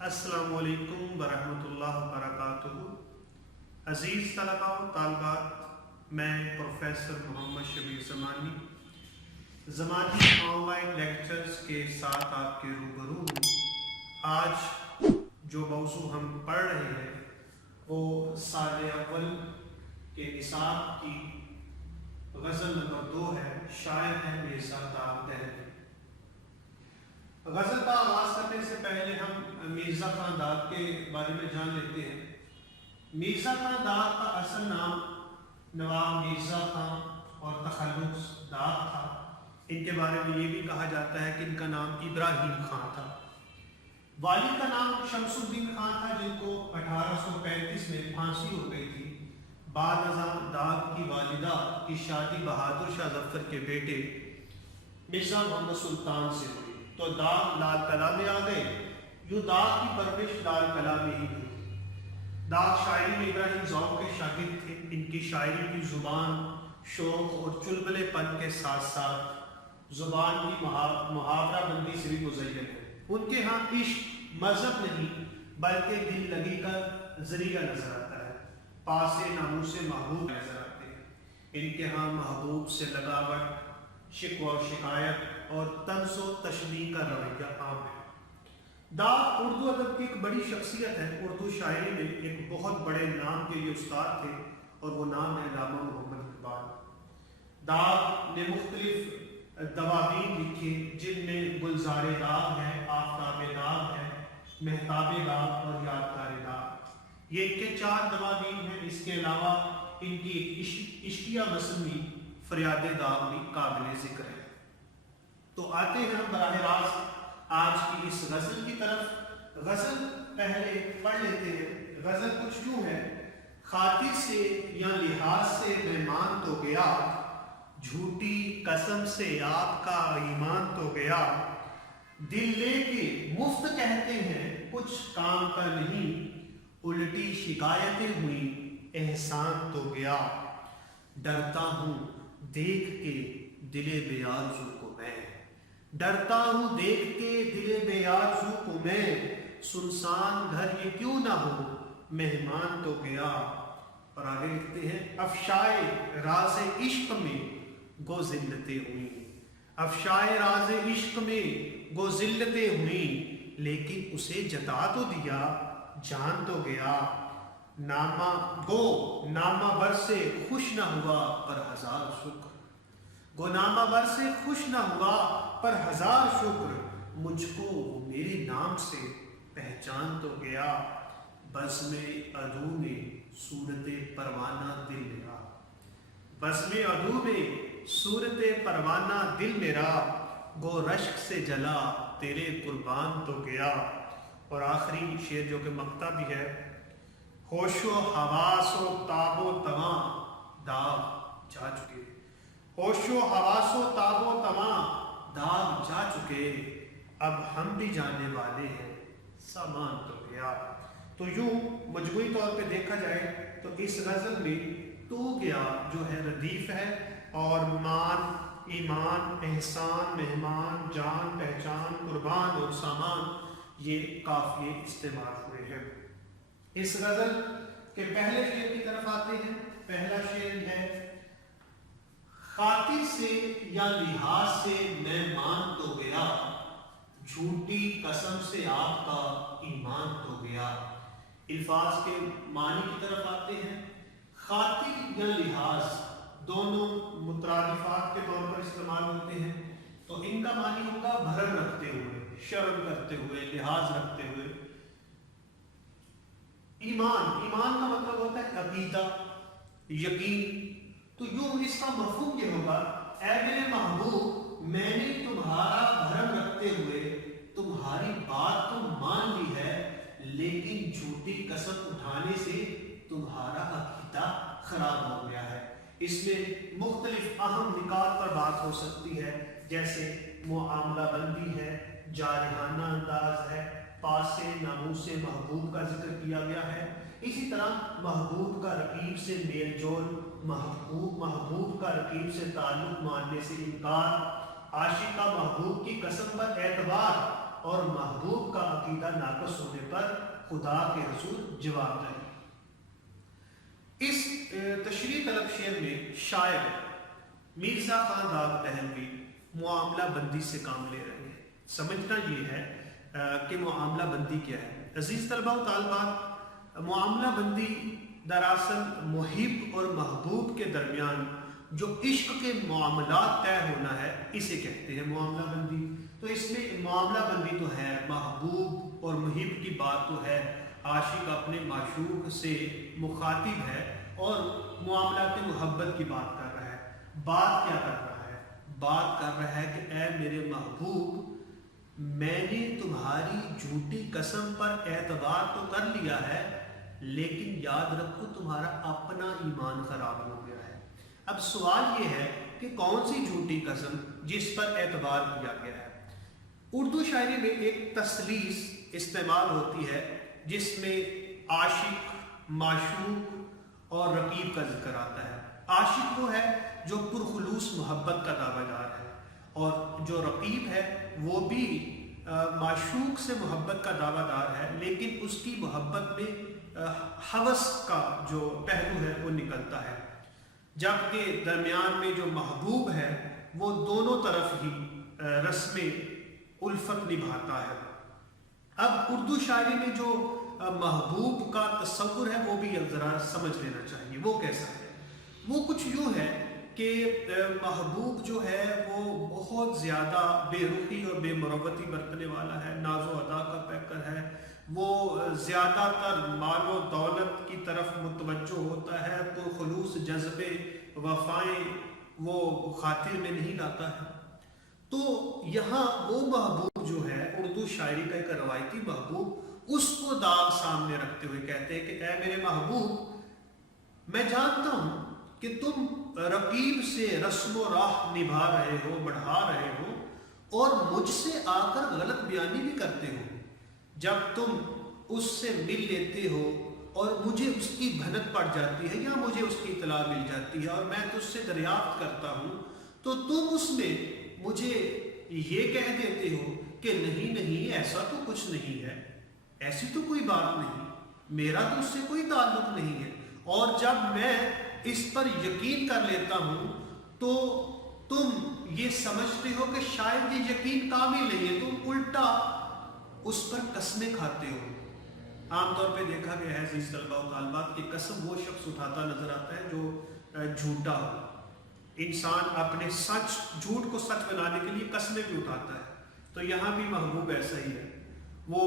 السلام علیکم ورحمۃ اللہ وبرکاتہ۔ عزیز طلباء و طالبات، میں پروفیسر محمد شبیر زمانی آن لائن لیکچرز کے ساتھ آپ کے روبرو ہوں۔ آج جو موضوع ہم پڑھ رہے ہیں وہ سال اول کے نصاب کی غزل نمبر 2 ہے، شاعر ہے مرزا داغ دہلوی۔ غزل کا آغاز کرنے سے پہلے ہم مرزا خان داغ کے بارے میں جان لیتے ہیں۔ مرزا خان داغ کا اصل نام نواب مرزا خان اور تخلص داغ تھا۔ ان کے بارے میں یہ بھی کہا جاتا ہے کہ ان کا نام ابراہیم خان تھا۔ والد کا نام شمس الدین خان تھا، جن کو 1835 میں پھانسی ہو گئی تھی۔ بعد ازاں داغ کی والدہ کی شادی بہادر شاہ ظفر کے بیٹے مرزا محمد سلطان سے ہوئی تو داغ لال قلعہ میں آ گئے۔ یوں داغ کی پرورش لال قلعہ میں ہی ہوئی۔ داغ شاعری میں ابراہیم ذوق کے شاگرد تھے۔ ان کی شاعری کی زبان شوق اور چلبلے پن کے ساتھ ساتھ زبان کی محاورہ بندی سے بھی مزین ہے۔ ان کے ہاں عشق مذہب نہیں بلکہ دل لگی کا ذریعہ نظر آتا ہے۔ پاس ناموس محبوب نظر آتے ہیں۔ ان کے ہاں محبوب سے لگاوٹ، شکوہ و شکایت اور طنز و تشبیہ کا رویہ عام ہے۔ داغ اردو ادب کی ایک بڑی شخصیت ہے۔ اردو شاعری میں ایک بہت بڑے نام کے لیے استاد تھے اور وہ نام ہے علامہ محمد اقبال۔ داغ نے مختلف دواوین لکھے جن میں گلزار داغ ہے، آفتاب داغ ہے، مہتاب داغ اور یادگار داغ، یہ ان کے 4 دواوین ہیں۔ اس کے علاوہ ان کی عشقیہ مصنوعی فریاد داغ بھی قابل ذکر ہے۔ تو آتے ہیں ہم براہ راست آج کی اس غزل کی طرف۔ غزل پہلے پڑھ لیتے ہیں۔ غزل کچھ یوں ہے: خاطر سے یا لحاظ سے مہمان تو گیا، جھوٹی قسم سے آپ کا ایمان تو گیا، دل لے کے مفت کہتے ہیں کچھ کام کا نہیں، الٹی شکایتیں ہوئی احسان تو گیا، ڈرتا ہوں دیکھ کے دل بے آرزو کو میں، ڈرتا ہوں دیکھ کے دل بے آرزو کو میں، سنسان گھر یہ کیوں نہ ہو مہمان تو گیا۔ اور آگے لکھتے ہیں: افشائے راز عشق میں گو ذلتیں ہوئیں، افشائے راز عشق میں گو ذلتیں ہوئیں، لیکن اسے جتا تو دیا جان تو گیا، نامہ بر سے خوش نہ ہوا پر ہزار شکر، گو نامہ بر سے خوش نہ ہوا پر ہزار شکر، مجھ کو وہ میرے نام سے پہچان تو گیا، بزم عدو میں صورت پروانہ دل میرا، بزم عدو میں صورت پروانہ دل میرا، گو رشک سے جلا تیرے قربان تو گیا۔ اور آخری شعر جو کہ مقطع بھی ہے: ہوش و حواس و تاب و تواں داغ جا چکے، ہوش و حواس و تاب و تواں داغ جا چکے، اب ہم بھی جانے والے ہیں سامان تو گیا۔ تو یوں مجموعی طور پہ دیکھا جائے تو اس غزل میں تو گیا جو ہے ردیف ہے، اور مان، ایمان، احسان، مہمان، جان، پہچان، قربان اور سامان یہ قافیے استعمال ہوئے ہیں۔ اس غزل کے پہلے شعر کی طرف آتے ہیں۔ پہلا شعر ہے: خاطر سے یا لحاظ سے میں مان تو گیا، جھوٹی قسم سے آپ کا ایمان تو گیا۔ الفاظ کے معنی کی طرف آتے ہیں۔ خاطر یا لحاظ دونوں مترادفات کے طور پر استعمال ہوتے ہیں، تو ان کا معنی ہوگا بھرم رکھتے ہوئے، شرم کرتے ہوئے، لحاظ رکھتے ہوئے۔ ایمان کا مطلب ہوتا ہے عقیدہ، یقین۔ تو یوں اس کا مفہوم یہ ہوگا: اے میرے محبوب، میں نے تمہارا بھرم رکھتے ہوئے تمہاری بات تو مان لی ہے، لیکن جھوٹی قسم اٹھانے سے تمہارا عقیدہ خراب ہو گیا ہے۔ اس میں مختلف اہم نکات پر بات ہو سکتی ہے، جیسے معاملہ بندی ہے، جارحانہ انداز ہے، پاس ناموس محبوب کا ذکر کیا گیا ہے۔ اسی طرح محبوب کا رقیب سے میل جول، محبوب کا رقیب سے تعلق ماننے سے انکار، عاشق کا محبوب کی قسم پر اعتبار اور محبوب کا عقیدہ ناقص ہونے پر خدا کے حضور جواب دہی۔ اس تشریح طلب شعر میں شاعر مرزا خان داد دہلوی معاملہ بندی سے کام لے رہے ہیں۔ سمجھنا یہ ہے کہ معاملہ بندی کیا ہے۔ عزیز طلبہ و طالبات، معاملہ بندی دراصل محب اور محبوب کے درمیان جو عشق کے معاملات طے ہونا ہے اسے کہتے ہیں معاملہ بندی۔ تو اس میں معاملہ بندی تو ہے، محبوب اور محب کی بات تو ہے، عاشق اپنے معشوق سے مخاطب ہے اور معاملات محبت کی بات کر رہا ہے۔ بات کیا کر رہا ہے؟ بات کر رہا ہے کہ اے میرے محبوب، میں نے تمہاری جھوٹی قسم پر اعتبار تو کر لیا ہے، لیکن یاد رکھو تمہارا اپنا ایمان خراب ہو گیا ہے۔ اب سوال یہ ہے کہ کون سی جھوٹی قسم جس پر اعتبار کیا گیا ہے؟ اردو شاعری میں ایک تثلیث استعمال ہوتی ہے جس میں عاشق، معشوق اور رقیب کا ذکر آتا ہے۔ عاشق وہ ہے جو پرخلوص محبت کا دعویٰ دار ہے، اور جو رقیب ہے وہ بھی معشوق سے محبت کا دعویٰ دار ہے، لیکن اس کی محبت میں ہوس کا جو پہلو ہے وہ نکلتا ہے، جبکہ درمیان میں جو محبوب ہے وہ دونوں طرف ہی رسم الفت نبھاتا ہے۔ اب اردو شاعری میں جو محبوب کا تصور ہے وہ بھی ذرا سمجھ لینا چاہیے۔ وہ کیسا ہے؟ وہ کچھ یوں ہے کہ محبوب جو ہے وہ بہت زیادہ بے رخی اور بے مروتی برتنے والا ہے، ناز و ادا کا پیکر ہے، وہ زیادہ تر مال و دولت کی طرف متوجہ ہوتا ہے، پرخلوص جذبے وفائیں وہ خاطر میں نہیں لاتا ہے۔ تو یہاں وہ محبوب جو ہے اردو شاعری کا ایک روایتی محبوب، اس کو داغ سامنے رکھتے ہوئے کہتے ہیں کہ اے میرے محبوب، میں جانتا ہوں کہ تم رقیب سے رسم و راہ نبھا رہے ہو، بڑھا رہے ہو، اور مجھ سے آ کر غلط بیانی بھی کرتے ہو۔ جب تم اس سے مل لیتے ہو اور مجھے اس کی بھنک پڑ جاتی ہے یا مجھے اس کی اطلاع مل جاتی ہے اور میں تجھ سے دریافت کرتا ہوں، تو تم اس میں مجھے یہ کہہ دیتے ہو کہ نہیں نہیں، ایسا تو کچھ نہیں ہے، ایسی تو کوئی بات نہیں، میرا تو اس سے کوئی تعلق نہیں ہے۔ اور جب میں اس پر یقین کر لیتا ہوں تو تم یہ سمجھتے ہو کہ شاید یہ یقین کامل نہیں ہے، تم الٹا اس پر قسمیں کھاتے ہو۔ عام طور پہ دیکھا گیا ہے عزیز طلبہ و طالبات کہ قسم وہ شخص اٹھاتا نظر آتا ہے جو جھوٹا ہو۔ انسان اپنے جھوٹ کو سچ بنانے کے لیے قسمیں بھی اٹھاتا ہے، تو یہاں بھی محبوب ایسا ہی ہے، وہ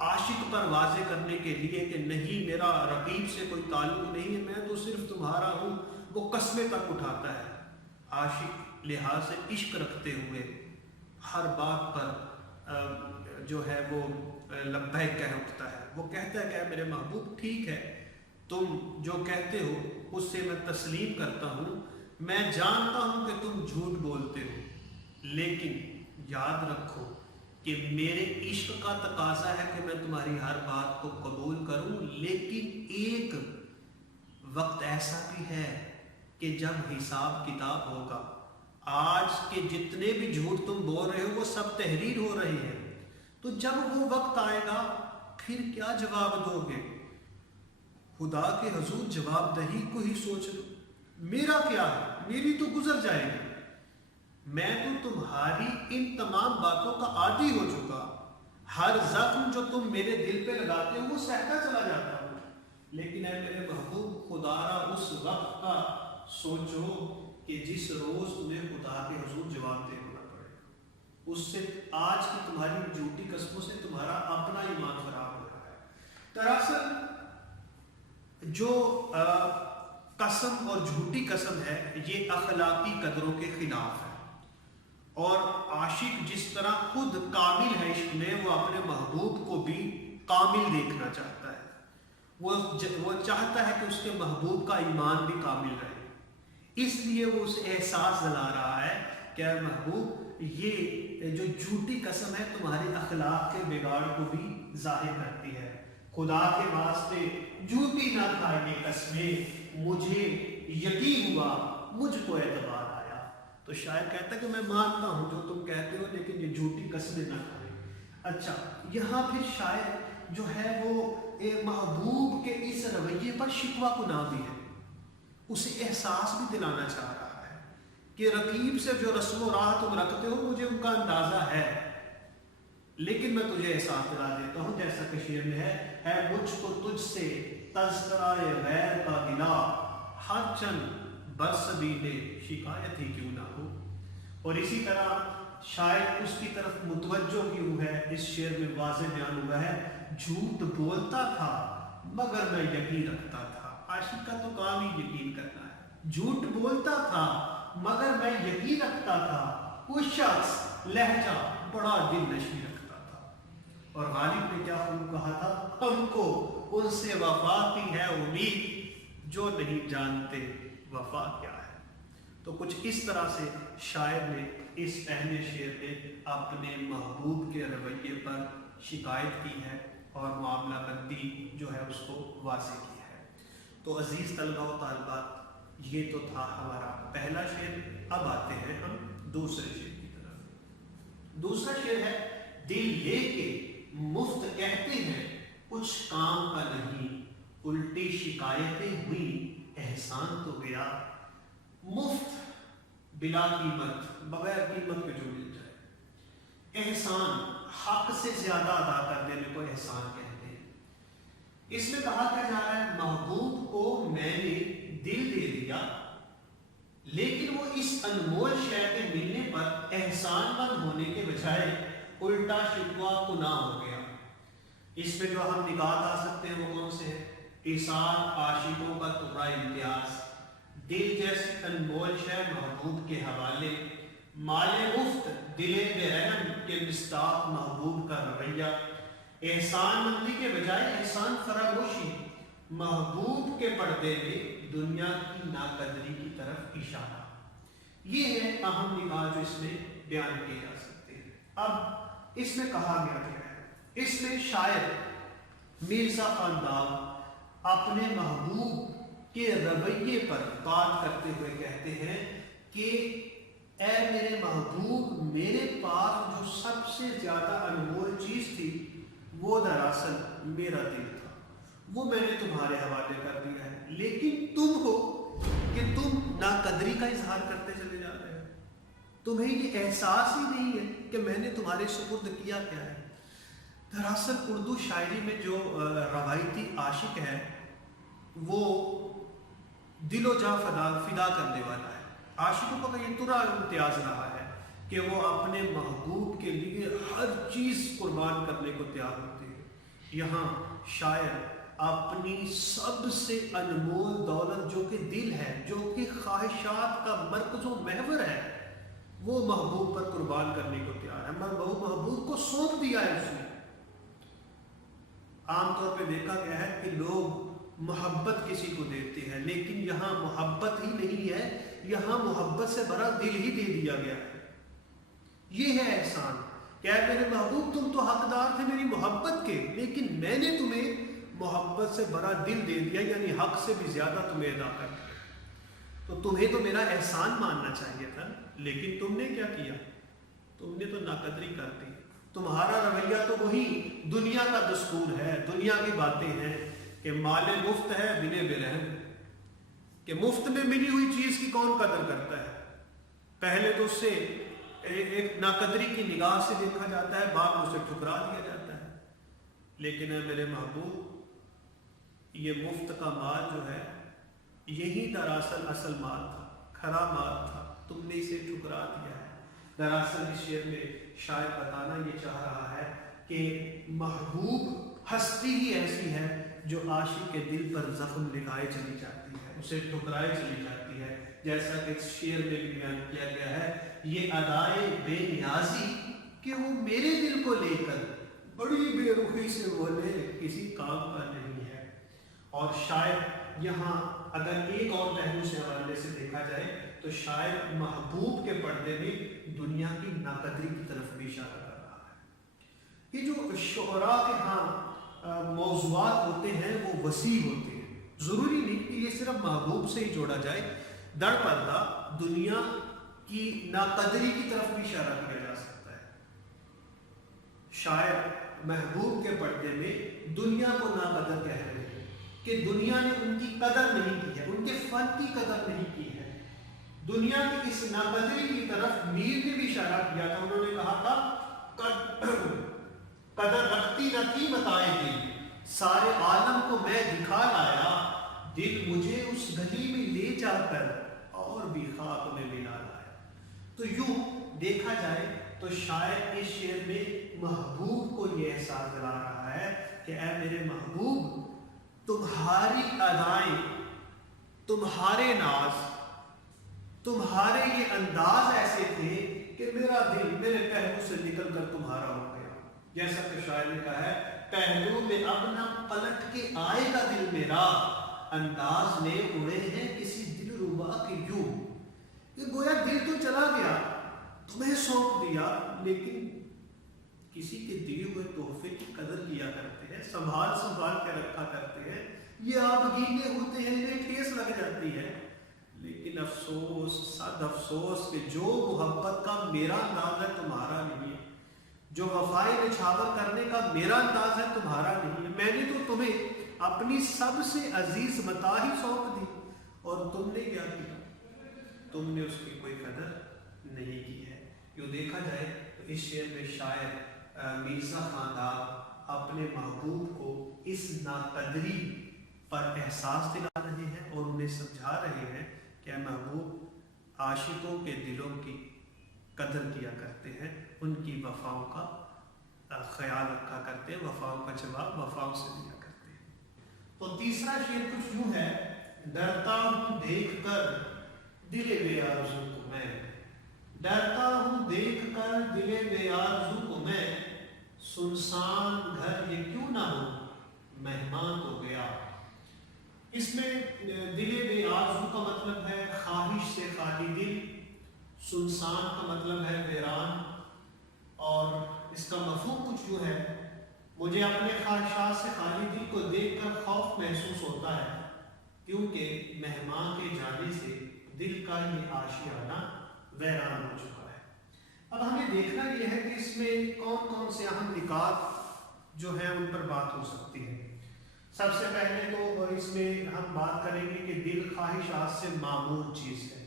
عاشق پر واضح کرنے کے لیے کہ نہیں میرا رقیب سے کوئی تعلق نہیں ہے، میں تو صرف تمہارا ہوں، وہ قسمیں تک اٹھاتا ہے۔ عاشق لحاظ سے عشق رکھتے ہوئے ہر بات پر جو ہے وہ لبیک کہہ اٹھتا ہے، وہ کہتا ہے کہ اے میرے محبوب ٹھیک ہے، تم جو کہتے ہو اس سے میں تسلیم کرتا ہوں، میں جانتا ہوں کہ تم جھوٹ بولتے ہو، لیکن یاد رکھو کہ میرے عشق کا تقاضا ہے کہ میں تمہاری ہر بات کو قبول کروں، لیکن ایک وقت ایسا بھی ہے کہ جب حساب کتاب ہوگا، آج کے جتنے بھی جھوٹ تم بول رہے ہو وہ سب تحریر ہو رہے ہیں، تو جب وہ وقت آئے گا پھر کیا جواب دو گے؟ خدا کے حضور جواب دہی کو ہی سوچ لو، میرا کیا ہے، میری تو گزر جائے گی، میں تو تمہاری ان تمام باتوں کا عادی ہو چکا، ہر زخم جو تم میرے دل پہ لگاتے ہو وہ سہتا چلا جاتا ہوں، لیکن اے میرے محبوب خدا را اس وقت کا سوچو کہ جس روز تمہیں خدا کے حضور جواب دے ہونا پڑے، اس سے آج کی تمہاری جھوٹی قسموں سے تمہارا اپنا ایمان خراب ہو رہا ہے۔ دراصل جو قسم اور جھوٹی قسم ہے یہ اخلاقی قدروں کے خلاف ہے، اور عاشق جس طرح خود کامل ہے عشق میں، وہ اپنے محبوب کو بھی کامل دیکھنا چاہتا ہے، وہ چاہتا ہے کہ اس کے محبوب کا ایمان بھی کامل رہے، اس لیے وہ اسے احساس دلا رہا ہے کہ اے محبوب یہ جو جھوٹی قسم ہے تمہارے اخلاق کے بگاڑ کو بھی ظاہر کرتی ہے، خدا کے واسطے جھوٹی نہ کھائیے قسمیں، مجھے یقین ہوا مجھ کو اعتبار آیا۔ تو شاعر کہتا ہے کہ میں مانتا ہوں جو تم کہتے ہو، لیکن یہ جھوٹی قسمیں نہ کھائیں۔ اچھا، یہاں پھر شاعر جو ہے وہ محبوب کے اس رویے پر شکوہ گناہ بھی ہے، اسے احساس بھی دلانا چاہ رہا ہے کہ رقیب سے جو رسم و راہ تم رکھتے ہو مجھے ان کا اندازہ ہے، لیکن میں تجھے احساس دلا دیتا ہوں جیسا کہ شعر میں ہے مجھ کو تجھ سے تذکرہ غیر کا گلا، ہر چند برسبیلے شکایت ہی کیوں نہ ہو۔ اور اسی طرح شاید اس کی طرف متوجہ کیوں ہے، اس شعر میں واضح بیان ہوا ہے جھوٹ بولتا تھا مگر میں یقین رکھتا تھا۔ عاشق کا تو کام ہی یقین کرنا ہے، جھوٹ بولتا تھا مگر میں یقین رکھتا تھا، وہ شخص لہجہ بڑا دل نشیں رکھتا تھا۔ اور غالب نے کیا خوب کہا تھا، ہم کو ان سے وفا کی ہے امید جو نہیں جانتے وفا کیا ہے۔ تو کچھ اس طرح سے شاعر نے اس پہلے شعر میں اپنے محبوب کے رویے پر شکایت کی ہے اور معاملہ بندی جو ہے اس کو واضح کی ہے۔ تو عزیز طلبہ و طالبات، یہ تو تھا ہمارا پہلا شعر۔ اب آتے ہیں ہم دوسرے شعر کی طرف۔ دوسرا شعر ہے دل لے کے مفت کہتے ہیں کچھ کام کا نہیں، الٹی شکایتیں ہوئی احسان تو گیا۔ مفت، بلا قیمت، بغیر قیمت کے جو مل جائے، احسان حق سے زیادہ ادا کر دینے کو احسان کہتے ہیں۔ اس میں کہا کیا جا رہا ہے، محبوب کو میں نے دل دے دیا لیکن وہ اس انمول شے کے ملنے پر احسان مند ہونے کے بجائے الٹا شکوہ گناہ ہو گیا۔ اس میں جو ہم نکات آ سکتے ہیں وہ کون سے ہیں، ایثار عاشقوں کا ٹکڑا امتیاز، دل جیسی انمول شے محبوب کے حوالے، مال مفت دل بے رحم کے مصداق محبوب کا رویہ، احسان مندی کے بجائے احسان فراموشی، محبوب کے پردے میں دنیا کی ناقدری کی طرف اشارہ۔ یہ ہے اہم نکات جو اس میں بیان کیے جا سکتے ہیں۔ اب اس میں کہا گیا ہے، اس میں شاعر مرزا خاندان اپنے محبوب کے رویے پر بات کرتے ہوئے کہتے ہیں کہ اے میرے محبوب، میرے پاس جو سب سے زیادہ انمول چیز تھی وہ دراصل میرا دل تھا، وہ میں نے تمہارے حوالے کر دیا ہے، لیکن تم ہو کہ تم ناقدری کا اظہار کرتے چلے جا رہے ہو، تمہیں یہ احساس ہی نہیں ہے کہ میں نے تمہارے سپرد کیا کیا ہے۔ دراصل اردو شاعری میں جو روایتی عاشق ہے وہ دل و جاں فدا کرنے والا ہے۔ عاشقوں کا یہ ترا امتیاز رہا ہے کہ وہ اپنے محبوب کے لیے ہر چیز قربان کرنے کو تیار ہوتے ہیں۔ یہاں شاعر اپنی سب سے انمول دولت جو کہ دل ہے، جو کہ خواہشات کا مرکز و محور ہے، وہ محبوب پر قربان کرنے کو تیار ہے، محبوب کو سونپ دیا ہے اس نے۔ عام طور پہ دیکھا گیا ہے کہ لوگ محبت کسی کو دیتے ہیں، لیکن یہاں محبت ہی نہیں ہے، یہاں محبت سے بڑا دل ہی دے دیا گیا ہے۔ یہ ہے احسان کہ اے میرے محبوب، تم تو حقدار تھے میری محبت کے، لیکن میں نے تمہیں محبت سے بڑا دل دے دیا، یعنی حق سے بھی زیادہ تمہیں ادا کر دیا۔ تو تمہیں تو میرا احسان ماننا چاہیے تھا، لیکن تم نے کیا کیا، تم نے تو ناقدری کر دی۔ تمہارا رویہ تو وہی دنیا کا دستور ہے، دنیا کی باتیں ہیں کہ مال مفت ہے بنے بے رحم، کہ مفت میں ملی ہوئی چیز کی کون قدر کرتا ہے، پہلے تو اس سے ایک ناقدری کی نگاہ سے دیکھا جاتا ہے، بعد میں اسے ٹھکرا دیا جاتا ہے۔ لیکن اے میرے محبوب، یہ مفت کا مال جو ہے یہی دراصل اصل مال تھا، کھرا مال تھا، تم نے اسے ٹھکرا دیا ہے۔ دراصل اس شعر میں شاعر بتانا یہ چاہ رہا ہے کہ محبوب ہستی ہی ایسی ہے جو عاشق کے دل پر زخم لگائے چلی جاتی ہے، اسے ٹھکرائے چلی جاتی ہے، جیسا کہ اس شعر میں بھی بیان کیا گیا ہے، یہ ادائے بے نیازی کہ وہ میرے دل کو لے کر بڑی بے رخی سے بولے کسی کام کا نہیں ہے۔ اور شاعر یہاں اگر ایک اور پہلو سے حوالے سے دیکھا جائے تو شاعر محبوب کے پردے میں دنیا کی ناقدری کی طرف بھی اشارہ کر رہا ہے۔ یہ جو شعراء کے ہاں موضوعات ہوتے ہیں وہ وسیع ہوتے ہیں، ضروری نہیں کہ یہ صرف محبوب سے ہی جوڑا جائے، در پردہ دنیا کی ناقدری کی طرف بھی اشارہ کیا جا سکتا ہے۔ شاعر محبوب کے پردے میں دنیا کو ناقدر کہہ رہے ہیں کہ دنیا نے ان کی قدر نہیں کی ہے، ان کے فن کی قدر نہیں کی ہے۔ دنیا کی اس ناقدری کی طرف میر نے بھی اشارہ کیا تھا، انہوں نے کہا تھا قدر رکھتی نہ تھی متائیں دل، سارے عالم کو میں دکھا لایا، دل مجھے اس گلی میں لے جا کر اور بھی خاک میں ملا لایا۔ تو یوں دیکھا جائے تو شاعر اس شعر میں محبوب کو یہ احساس دلا رہا ہے کہ اے میرے محبوب، تمہاری ادائیں، تمہارے ناز، تمہارے یہ انداز ایسے تھے کہ میرا دل میرے پہلو سے نکل کر تمہارا ہو گیا۔ جیسا کہ شاعر نے کہا ہے، پہلو میں اب نہ پلٹ کے آئے گا دل میرا، انداز نے اڑے ہیں کسی دل ربا کے یوں۔ کہ گویا دل تو چلا گیا، تمہیں سونپ دیا، لیکن کسی کے دیے ہوئے تحفے کی قدر کیا کرتے ہیں، سنبھال سنبھال کے رکھا کرتے ہیں۔ یہ آبگینے ہوتے ہیں، انہیں ٹھیس لگ جاتی ہے، لیکن افسوس، صد افسوس کہ جو محبت کا میرا انداز ہے تمہارا نہیں ہے، جو وفائے نچھاور کرنے کا میرا انداز ہے تمہارا نہیں ہے۔ میں نے تو تمہیں اپنی سب سے عزیز متاع ہی سونپ دی، اور تم نے کیا کیا؟ تم نے اس کی کوئی قدر نہیں کی ہے۔ یوں دیکھا جائے تو اس شعر میں شاعر مرزا خاندان اپنے محبوب کو اس ناقدری پر احساس دلا رہے ہیں اور انہیں سمجھا رہے ہیں کہ اے محبوب، عاشقوں کے دلوں کی قدر کیا کرتے ہیں، ان کی وفاؤں کا خیال رکھا کرتے ہیں، وفاؤں کا جواب وفاؤں سے دیا کرتے ہیں۔ تو تیسرا شعر کچھ یوں ہے، ڈرتا ہوں دیکھ کر دل بے آرزو کو میں، ڈرتا ہوں دیکھ کر دل بے آرزو کو میں، سنسان گھر یہ کیوں نہ ہو مہمان تو گیا۔ اس میں دل بے آرزو کا مطلب ہے خواہش سے خالی دل، سنسان کا مطلب ہے ویران، اور اس کا مفہوم کچھ یوں ہے، مجھے اپنے خواہشات سے خالی دل کو دیکھ کر خوف محسوس ہوتا ہے، کیونکہ مہمان کے جانے سے دل کا یہ آشیانہ ویران ہو چکا ہے۔ اب ہمیں دیکھنا یہ ہے کہ اس میں کون کون سے اہم نکات جو ہیں ان پر بات ہو سکتی ہے۔ سب سے پہلے تو اس میں ہم بات کریں گے کہ دل خواہشات سے معمور چیز ہے۔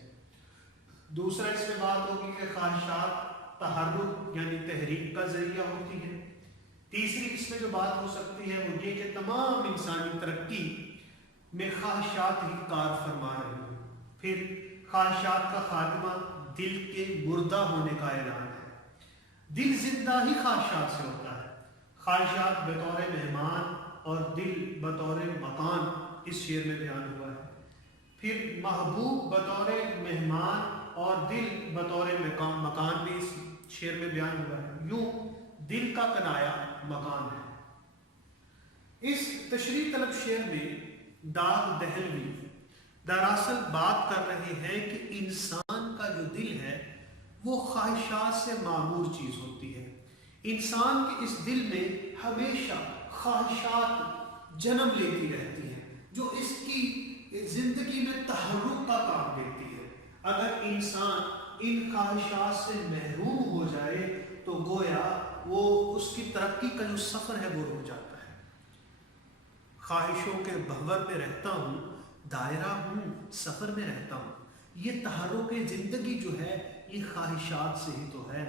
دوسرا اس میں بات ہوگی کہ خواہشات تحرک یعنی تحریک کا ذریعہ ہوتی ہے۔ تیسری اس میں جو بات ہو سکتی ہے وہ یہ کہ تمام انسانی ترقی میں خواہشات ہی کار فرما رہی ہیں۔ پھر خواہشات کا خاتمہ دل کے مردہ ہونے کا اعلان ہے۔ دل زندہ ہی خواہشات سے ہوتا ہے۔ خواہشات بطور مہمان اور دل بطور مکان اس شعر میں بیان ہوا ہے۔ پھر محبوب بطور مہمان اور دل بطور مکان بھی اس شعر میں بیان ہوا ہے۔ یوں دل کا کنایا مکان ہے۔ اس تشریح طلب شعر میں داغ دہلوی دراصل بات کر رہے ہیں کہ انسان کا جو دل ہے وہ خواہشات سے معمور چیز ہوتی ہے۔ انسان کے اس دل میں ہمیشہ خواہشات جنم لیتی رہتی ہیں، جو اس کی زندگی میں تحرک کا کام دیتی ہے۔ اگر انسان ان خواہشات سے محروم ہو جائے تو گویا وہ اس کی ترقی کا جو سفر ہے وہ رک جاتا ہے۔ خواہشوں کے بھنور میں رہتا ہوں، دائرہ ہوں، سفر میں رہتا ہوں، یہ تحرک زندگی جو ہے یہ خواہشات سے ہی تو ہے۔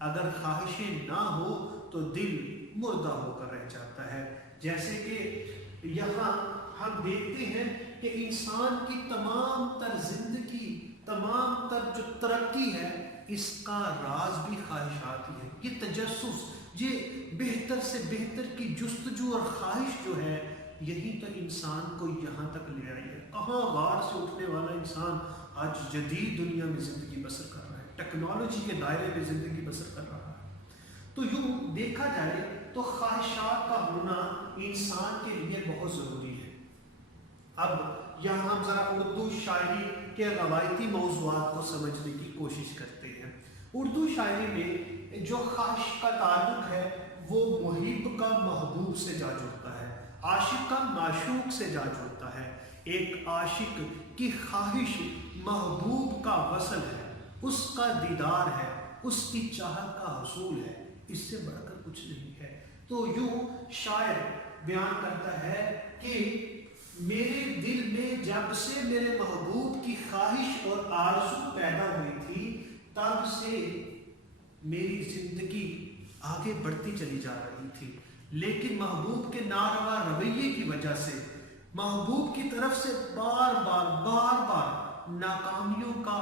اگر خواہشیں نہ ہو تو دل مردہ ہو کر رہ جاتا ہے۔ جیسے کہ یہاں ہم دیکھتے ہیں کہ انسان کی تمام تر زندگی، تمام تر جو ترقی ہے، اس کا راز بھی خواہشات ہی ہے۔ یہ تجسس، یہ بہتر سے بہتر کی جستجو اور خواہش جو ہے، یہی تو انسان کو یہاں تک لے آئی ہے۔ کہاں غار سے اٹھنے والا انسان آج جدید دنیا میں زندگی بسر کر رہا ہے، ٹیکنالوجی کے دائرے میں زندگی بسر کر رہا ہے۔ تو یوں دیکھا جائے تو خواہشات کا ہونا انسان کے لیے بہت ضروری ہے۔ اب یہاں ہم ذرا اردو شاعری کے روایتی موضوعات کو سمجھنے کی کوشش کرتے ہیں۔ اردو شاعری میں جو خواہش کا تعلق ہے وہ محب کا محبوب سے جا جڑتا ہے، عاشق کا معشوق سے جا جڑتا ہے۔ ایک عاشق کی خواہش محبوب کا وصل ہے، اس کا دیدار ہے، اس کی چاہت کا حصول ہے۔ اس سے بڑھ کر کچھ نہیں ہے۔ تو یوں شاعر بیان کرتا ہے کہ میرے دل میں جب سے میرے محبوب کی خواہش اور آرزو پیدا ہوئی تھی تب سے میری زندگی آگے بڑھتی چلی جا رہی تھی، لیکن محبوب کے ناروا رویے کی وجہ سے، محبوب کی طرف سے بار بار ناکامیوں کا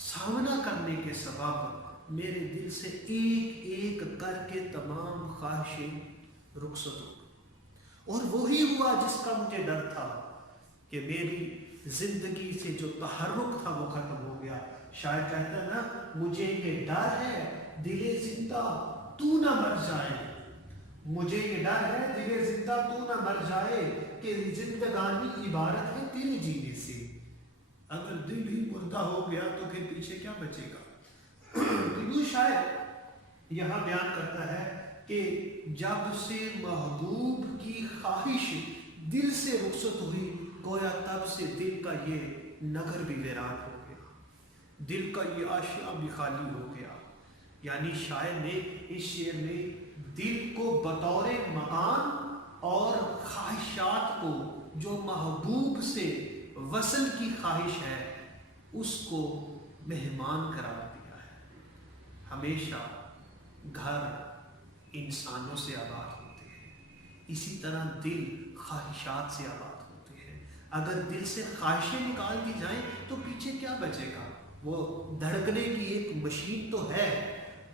سامنا کرنے کے سبب میرے دل سے ایک ایک کر کے تمام خواہشیں رخصت ہو گئی، اور وہی ہوا جس کا مجھے ڈر تھا کہ میری زندگی سے جو تحرک تھا وہ ختم ہو گیا۔ شاعر کہتا ہے نا، مجھے یہ ڈر ہے دل زندہ تو نہ مر جائے، مجھے یہ ڈر ہے دل زندہ تو نہ مر جائے کہ زندگانی عبارت ہے تیرے جینے سے۔ اگر دل ہی مردہ ہو گیا تو پھر پیچھے کیا بچے گا؟ یوں شاعر یہاں بیان کرتا ہے کہ جب سے محبوب کی خواہش دل سے رخصت ہوئی، گویا تب سے دل کا یہ نگر بھی ویران ہو گیا، دل کا یہ آشیاء بھی خالی ہو گیا۔ یعنی شاعر نے اس شعر میں دل کو بطور مکان اور خواہشات کو، جو محبوب سے وصل کی خواہش ہے، اس کو مہمان قرار دیا ہے۔ ہمیشہ گھر انسانوں سے آباد ہوتے ہیں، اسی طرح دل خواہشات سے آباد ہوتے ہیں۔ اگر دل سے خواہشیں نکال دی جائیں تو پیچھے کیا بچے گا؟ وہ دھڑکنے کی ایک مشین تو ہے،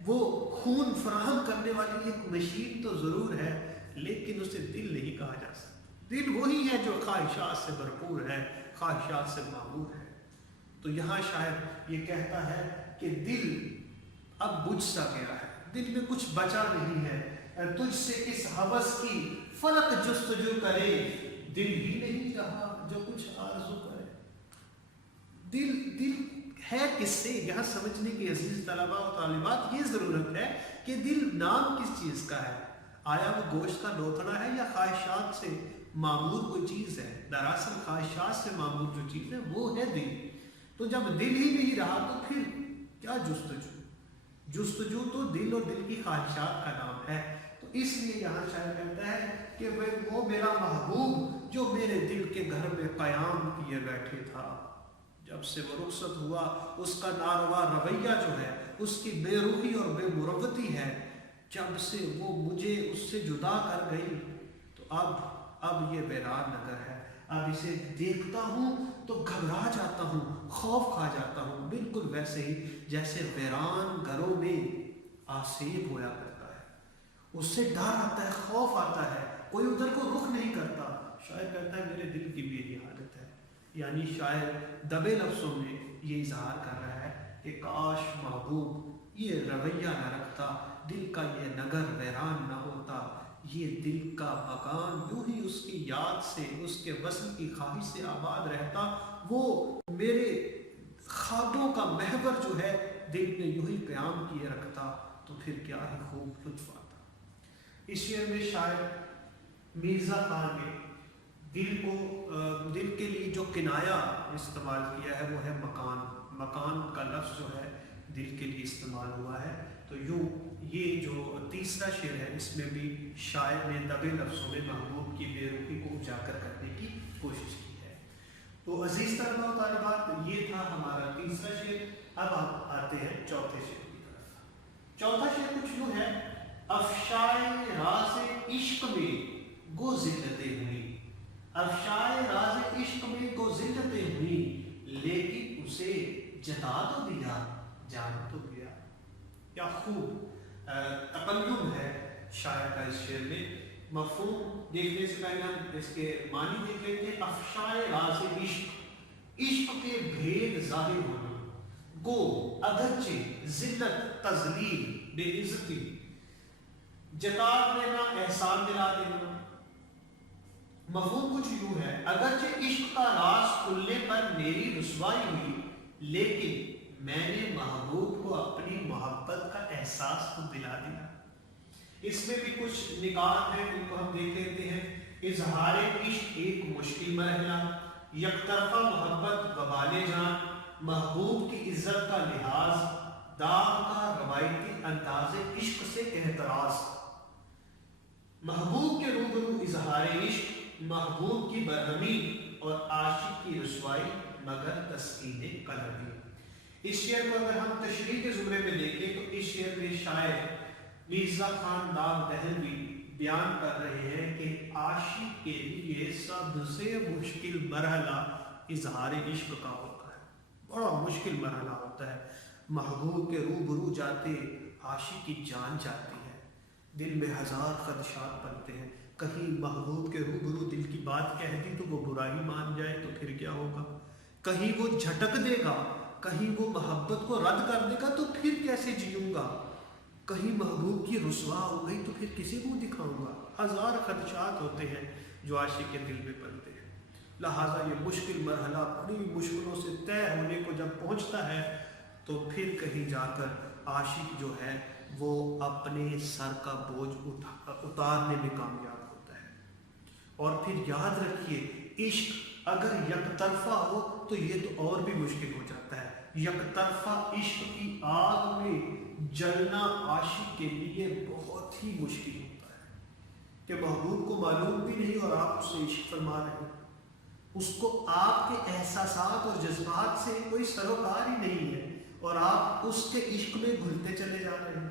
وہ خون فراہم کرنے والی ایک مشین تو ضرور ہے، لیکن اسے دل نہیں کہا جا سکتا۔ دل وہی ہے جو خواہشات سے بھرپور ہے، خواہشات سے معمور ہے۔ تو یہاں شاعر یہ کہتا ہے کہ دل اب بجھ سا گیا ہے، دل میں کچھ بچا نہیں ہے، تجھ سے اس ہوس کی فلک جستجو کرے، دل ہی نہیں رہا جو کچھ آرزو کرے۔ دل ہے کس سے؟ یہاں سمجھنے کی عزیز طلباء و طالبات یہ ضرورت ہے کہ دل نام کس چیز کا ہے؟ آیا وہ گوشت کا لوتھڑا ہے یا خواہشات سے معمور کوئی چیز ہے؟ دراصل خواہشات سے معمور جو چیز ہے وہ ہے دل۔ تو جب دل ہی نہیں رہا تو پھر کیا جستجو؟ جستجو تو دل اور دل کی خواہشات کا نام ہے۔ تو اس لیے یہاں شاعر کہتا ہے کہ وہ میرا محبوب جو میرے دل کے گھر میں قیام کیے بیٹھے تھا، جب سے وہ رخصت ہوا، اس کا ناروا رویہ جو ہے، اس کی بے روحی اور بے مروتی ہے، جب سے وہ مجھے اس سے جدا کر گئی تو اب یہ ویران نگر ہے۔ اب اسے دیکھتا ہوں تو گھبرا جاتا ہوں، خوف کھا جاتا ہوں، بالکل ویسے ہی جیسے ویران گھروں میں آسیب ہوا کرتا ہے، اس سے ڈر آتا ہے، خوف آتا ہے، کوئی ادھر کو رخ نہیں کرتا۔ شاعر کہتا ہے میرے دل کی بھی یہی حالت ہے۔ یعنی شاعر دبے لفظوں میں یہ اظہار کر رہا ہے کہ کاش محبوب یہ رویہ نہ رکھتا، دل کا یہ نگر ویران نہ ہوتا، یہ دل کا مکان یوں ہی اس کی یاد سے، اس کے وصل کی خواہش سے آباد رہتا، وہ میرے خوابوں کا محور جو ہے دل میں یوں ہی قیام کیے رکھتا، تو پھر کیا ہی خوب لطف آتا۔ اس شعر میں شاعر مرزا خان نے دل کے لیے جو کنایا استعمال کیا ہے وہ ہے مکان۔ مکان کا لفظ جو ہے دل کے لیے استعمال ہوا ہے۔ تو یوں یہ جو تیسرا شعر ہے اس میں بھی شاعر نے دبے لفظوں میں محبوب کی بے روحی کو اجاگر کرنے کی کوشش کی ہے۔ تو عزیز طلباء و طالبات، یہ تھا ہمارا تیسرا شعر۔ اب آپ آتے ہیں چوتھے شعر کی طرف۔ چوتھا شعر کچھ یوں ہے: افشائے راز عشق میں گو زلتیں ہوئی، افشائے راز عشق میں گو زلتیں ہوئی، لیکن اسے جتا تو دیا، جان تو گیا۔ کیا خوب تقلب ہے شاعر کا اس شعر میں۔ مفہوم دیکھنے سے پہلے ہم اس کے معنی دیکھ لیتے ہیں۔ افشائے راز عشق، عشق کے بھید ظاہر ہونا، گو اگرچہ ذلت، تذلیل، بے عزتی، جتا دینا، احسان دلا دینا۔ مفہوم کچھ یوں ہے: اگرچہ عشق کا راز کھلنے پر میری رسوائی ہوئی، لیکن میں نے محبوب کو اپنی محبت کا احساس کو دلا دیا۔ اس میں بھی کچھ نکات ہیں، ان کو ہم دیکھ لیتے ہیں۔ اظہار عشق ایک مشکل مرحلہ، یک طرفہ محبت وبال جان، محبوب کی عزت کا لحاظ، داغ کا روایتی انداز عشق سے احتراز۔ محبوب کے روبرو اظہار عشق، محبوب کی برہمی اور عاشق کی رسوائی مگر تسکین قلبی۔ اس شعر کو اگر ہم تشریح کے زمرے میں دیکھیں تو اس شعر میں شاعر مرزا خان داغ دہلوی بیان کر رہے ہیں کہ عاشق کے لیے سب سے مشکل مرحلہ اظہار عشق کا ہوتا ہے، بڑا مشکل مرحلہ ہوتا ہے۔ محبوب کے روبرو جاتے عاشق کی جان جاتی ہے، دل میں ہزار خدشات بنتے ہیں، کہیں محبوب کے روبرو دل کی بات کہہ دی تو وہ برائی مان جائے تو پھر کیا ہوگا، کہیں وہ جھٹک دے گا، کہیں وہ محبت کو رد کر دے گا تو پھر کیسے جیوں گا، کہیں محبوب کی رسوا ہو گئی تو پھر کسی کو دکھاؤں گا۔ ہزار خدشات ہوتے ہیں جو عاشق کے دل میں بنتے ہیں، لہٰذا یہ مشکل مرحلہ بڑی مشکلوں سے طے ہونے کو جب پہنچتا ہے تو پھر کہیں جا کر عاشق جو ہے وہ اپنے سر کا بوجھ اتارنے میں کامیاب ہوتا ہے۔ اور پھر یاد رکھیے، عشق اگر یک طرفہ ہو تو یہ تو اور بھی مشکل ہو جاتا ہے۔ یک طرفہ عشق کی آگ میں جلنا عاشق کے لیے بہت ہی مشکل ہوتا ہے کہ محبوب کو معلوم بھی نہیں اور آپ اس سے عشق فرما رہے ہیں، اس کو آپ کے احساسات اور جذبات سے کوئی سروکار ہی نہیں ہے اور آپ اس کے عشق میں گھلتے چلے جا رہے ہیں۔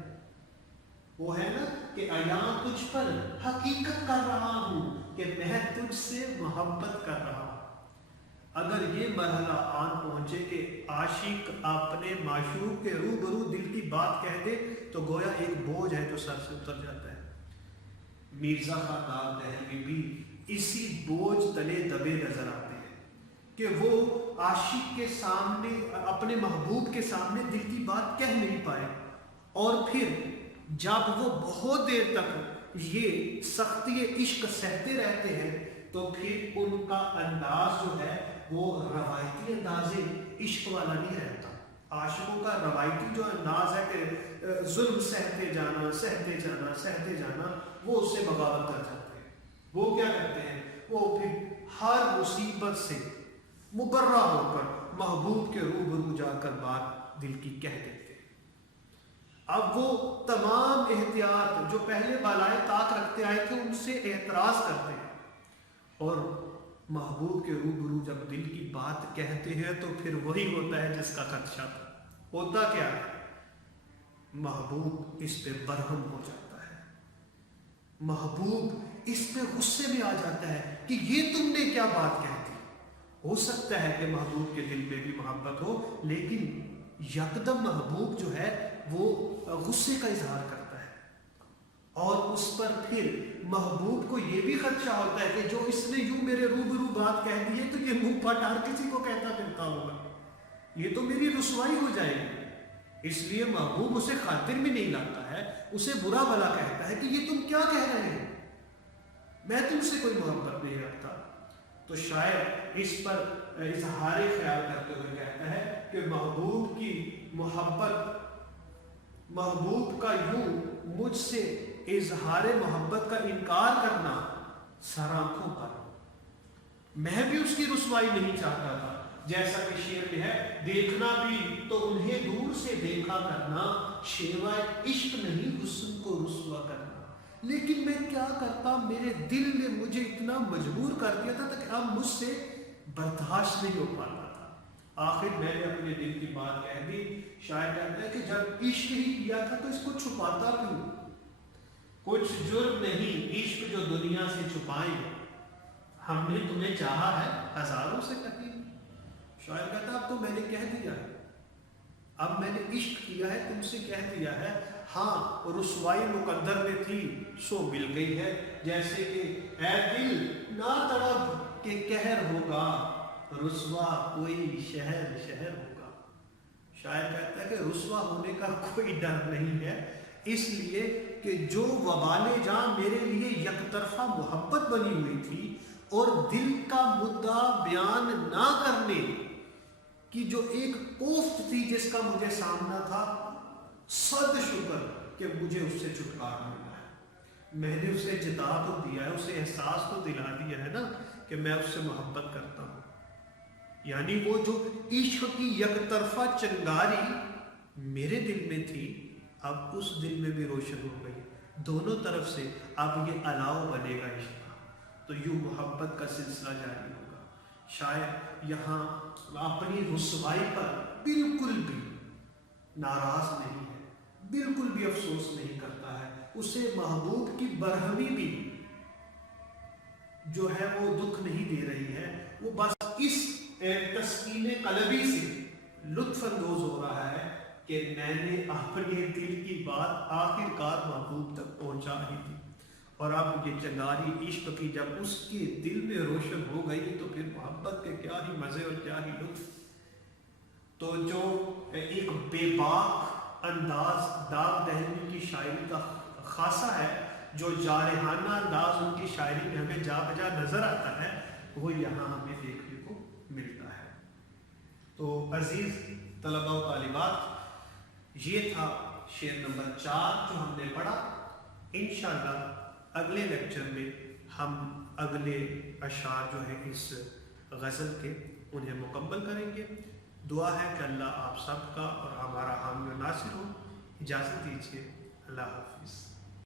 وہ ہے نا کہ عیاں تجھ پر حقیقت کر رہا ہوں کہ میں تجھ سے محبت کر رہا ہوں۔ اگر یہ مرحلہ آن پہنچے کہ عاشق اپنے معشوق کے روبرو دل کی بات کہہ دے تو گویا ایک بوجھ ہے جو سر سے اتر جاتا ہے۔ مرزا خان داغ دہلوی بھی اسی بوجھ تلے دبے نظر آتے ہیں کہ وہ عاشق کے سامنے، اپنے محبوب کے سامنے دل کی بات کہہ نہیں پائے، اور پھر جب وہ بہت دیر تک یہ سختی عشق سہتے رہتے ہیں تو پھر ان کا انداز جو ہے وہ روایتی انداز عشق والا نہیں رہتا۔ عاشقوں کا روایتی جو انداز ہے کہ ظلم سہتے جانا سہتے جانا سہتے جانا، وہ اس سے بغاوت کر جاتے ہیں۔ وہ کیا کرتے ہیں، وہ پھر ہر مصیبت سے مبرہ ہو کر محبوب کے روبرو جا کر بات دل کی کہہ دیتے ہیں۔ اب وہ تمام احتیاط جو پہلے بالائے طاق رکھتے آئے تھے ان سے اعتراض کرتے ہیں، اور محبوب کے روبرو جب دل کی بات کہتے ہیں تو پھر وہی ہوتا ہے جس کا خدشہ تھا۔ ہوتا کیا ہے، محبوب اس پہ برہم ہو جاتا ہے، محبوب اس پہ غصے میں آ جاتا ہے کہ یہ تم نے کیا بات کہہ دی۔ ہو سکتا ہے کہ محبوب کے دل میں بھی محبت ہو، لیکن یکدم محبوب جو ہے وہ غصے کا اظہار کرتا ہے، اور اس پر پھر محبوب کو یہ بھی خدشہ ہوتا ہے کہ جو اس نے یوں میرے روبرو بات کہہ دی ہے تو یہ منہ پھٹ ہر کسی کو کہتا پھرتا ہوگا، یہ تو میری رسوائی ہو جائے گی۔ اس لیے محبوب اسے خاطر میں نہیں لاتا ہے، اسے برا بھلا کہتا ہے کہ یہ تم کیا کہہ رہے ہیں، میں تم سے کوئی محبت نہیں رکھتا۔ تو شاید اس پر اظہار خیال کرتے ہوئے کہتا ہے کہ محبوب کی محبت، محبوب کا یوں مجھ سے اظہار محبت کا انکار کرنا سر آنکھوں پر، میں بھی اس کی رسوائی نہیں چاہتا تھا، جیسا کہ شعر میں ہے، دیکھنا بھی تو انہیں دور سے دیکھا کرنا، شیوائے عشق نہیں حسن کو رسوا کرنا، لیکن میں کیا کرتا، میرے دل نے مجھے اتنا مجبور کر دیا تھا کہ اب مجھ سے برداشت نہیں ہو پاتا تھا، آخر میں نے اپنے دل کی بات کہہ دی۔ شاعر کہتا ہے کہ جب عشق ہی کیا تھا تو اس کو چھپاتا کیوں، کچھ جرم نہیں عشق جو دنیا سے چھپائیں، ہم نے تمہیں چاہا ہے ہزاروں سے کہیں۔ شاعر کہتا اب تو میں نے کہہ دیا ہے، اب میں نے عشق کیا ہے، تم سے کہہ دیا ہے، ہاں رسوائی مقدر میں تھی سو مل گئی ہے، جیسے کہ اے دل نہ تڑپ کہ قہر ہوگا، رسوا کوئی شہر شہر ہوگا۔ شاعر کہتا ہے کہ رسوا ہونے کا کوئی ڈر نہیں ہے، اس لیے کہ جو وبال جاں میرے لیے یک طرفہ محبت بنی ہوئی تھی اور دل کا مدعا بیان نہ کرنے کی جو ایک کوفت تھی جس کا مجھے سامنا تھا، صد شکر کہ مجھے اس سے چھٹکارا ملا ہے، میں نے اسے جتا تو دیا ہے، اسے احساس تو دلا دیا ہے نا کہ میں اس سے محبت کرتا ہوں۔ یعنی وہ جو عشق کی یک طرفہ چنگاری میرے دل میں تھی اب اس دل میں بھی روشن ہو گئی، دونوں طرف سے اب یہ الاؤ بنے گا عشق کا، تو یوں محبت کا سلسلہ جاری ہوگا۔ شاعر یہاں اپنی رسوائی پر بالکل بھی ناراض نہیں ہے، بالکل بھی افسوس نہیں کرتا ہے، اسے محبوب کی برہمی بھی جو ہے وہ دکھ نہیں دے رہی ہے، وہ بس اس تسکین قلبی سے لطف اندوز ہو رہا ہے کہ میں نے اپنے دل کی بات آخر کار محبوب تک پہنچا ہی دی، اور اب یہ چنگاری عشق کی جب اس کے دل میں روشن ہو گئی تو پھر محبت کے کیا ہی مزے اور کیا ہی لطف۔ تو جو ایک بے باک انداز داغ دہلوی کی شاعری کا خاصہ ہے، جو جارحانہ انداز ان کی شاعری میں ہمیں جا بجا نظر آتا ہے، وہ یہاں ہمیں دیکھنے کو ملتا ہے۔ تو عزیز طلباء و طالبات، یہ تھا شعر نمبر 4 جو ہم نے پڑھا۔ انشاءاللہ اگلے لیکچر میں ہم اگلے اشعار جو ہیں اس غزل کے انہیں مکمل کریں گے۔ دعا ہے کہ اللہ آپ سب کا اور ہمارا حامی و ناصر ہو۔ اجازت دیجیے، اللہ حافظ۔